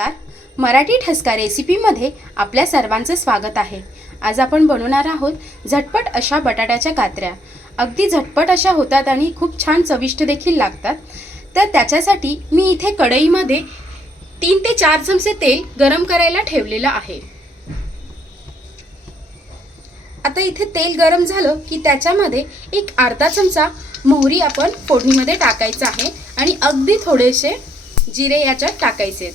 नमस्कार. मराठी ठसका रेसिपीमध्ये आपल्या सर्वांचं स्वागत आहे. आज आपण बनवणार आहोत झटपट अशा बटाट्याच्या कात्र्या. अगदी झटपट अशा होतात आणि खूप छान चविष्ट देखील लागतात. तर त्याच्यासाठी मी इथे कढईमध्ये तीन ते चार चमचे तेल गरम करायला ठेवलेलं आहे. आता इथे तेल गरम झालं की त्याच्यामध्ये एक अर्धा चमचा मोहरी आपण फोडणीमध्ये टाकायचं आहे आणि अगदी थोडेसे जिरे याच्यात टाकायचे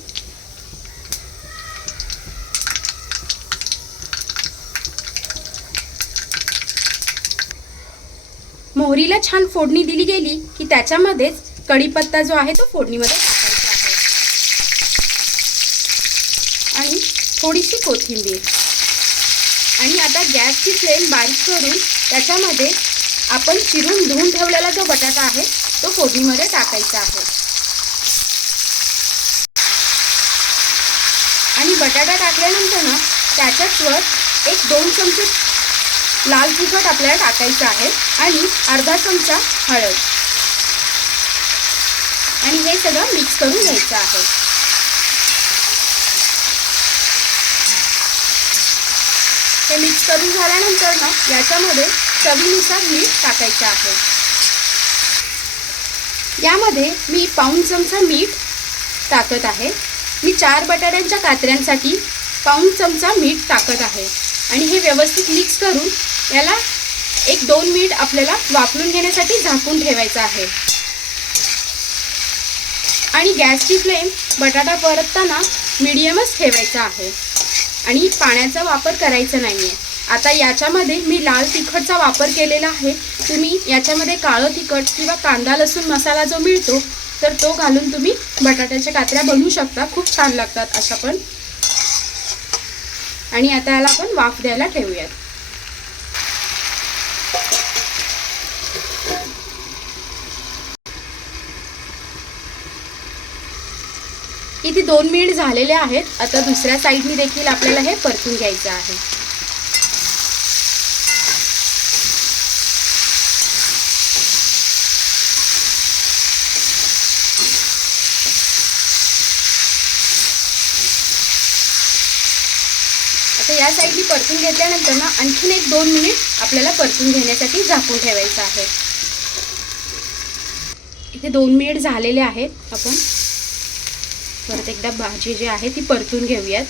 मोहरीला छान फोडणी दिली गेली की त्याच्यामध्येच कढीपत्ता जो आहे तो फोडणीमध्ये टाकायचा आहे. आणि थोडीशी कोथिंबीर. आणि आता गॅसची फ्लेम बारीक करून त्याच्यामध्ये आपण चिरून धुवून ठेवलेला जो बटाटा आहे तो फोडणीमध्ये टाकायचा आहे. आणि बटाटा टाकल्यानंतर ना त्याच्याच वर एक दोन चमचे लाल तिखट आपल्याला टाकायचं आहे आणि अर्धा चमचा हळद. आणि हे सगळं मिक्स करून घ्यायचं आहे. हे मिक्स करून झाल्यानंतर ना याच्यामध्ये चवीनुसार मीठ टाकायचं आहे. यामध्ये मी पाऊण चमचा मीठ टाकत आहे. मी चार बटाट्यांच्या कात्र्यांसाठी पाऊण चमचा मीठ टाकत आहे. आणि हे व्यवस्थित मिक्स करून याला एक दोन मिनिट आपल्याला वापरून घेण्यासाठी झाकून ठेवायचं आहे. आणि गॅसची फ्लेम बटाटा परतताना मिडियमच ठेवायचा आहे. आणि पाण्याचा वापर करायचा नाही आहे आता याच्यामध्ये मी लाल तिखटचा वापर केलेला आहे. तुम्ही याच्यामध्ये काळं तिखट किंवा कांदा लसूण मसाला जो मिळतो तर तो घालून तुम्ही बटाट्याच्या कात्र्या बनवू शकता. खूप छान लागतात अशा पण. आणि आता याला आपण वाफ द्यायला ठेवूयात. इथे दोन मिनिट झालेले आहेत. आता दुसऱ्या साईडनी देखील आपल्याला हे परतून घ्यायचं आहे. आता या साईडनी परतून घेतल्यानंतर ना आणखीन एक दोन मिनिट आपल्याला परतून घेण्यासाठी झाकून ठेवायचं आहे. इथे दोन मिनिट झालेले आहेत आपण. परत एकदा भाजी जी आहे ती परतून घेऊयात.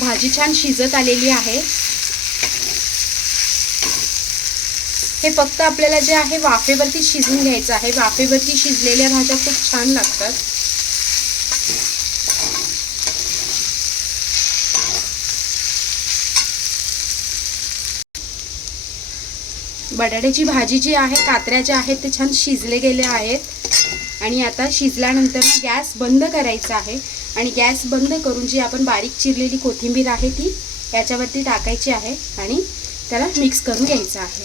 भाजी छान शिजत आलेली आहे. हे फक्त आपल्याला जे आहे वाफेवरती शिजून घ्यायचं आहे. वाफेवरती शिजलेल्या भाज्या खूप छान लागतात. बटाट्याची भाजी जी आहे कात्र्या ज्या आहेत ते छान शिजले गेले आहेत. आणि आता शिजल्यानंतर गॅस बंद करायचा आहे. आणि गॅस बंद करून जी आपण बारीक चिरलेली कोथिंबीर आहे ती याच्यावरती टाकायची आहे आणि त्याला मिक्स करून घ्यायचं आहे.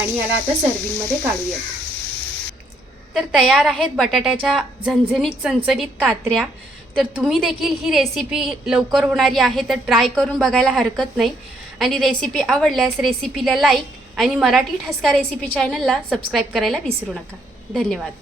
आणि याला आता सर्विंगमध्ये काढूयात. तर तयार आहेत बटाट्याच्या झणझणीत चणचणीत कात्र्या. तर तुम्ही देखील ही रेसिपी लवकर होणारी आहे तर ट्राय करून बघायला हरकत नाही. आणि रेसिपी आवडल्यास रेसिपीला लाईक आणि मराठी ठसका रेसिपी चॅनलला सबस्क्राईब करायला विसरू नका. धन्यवाद.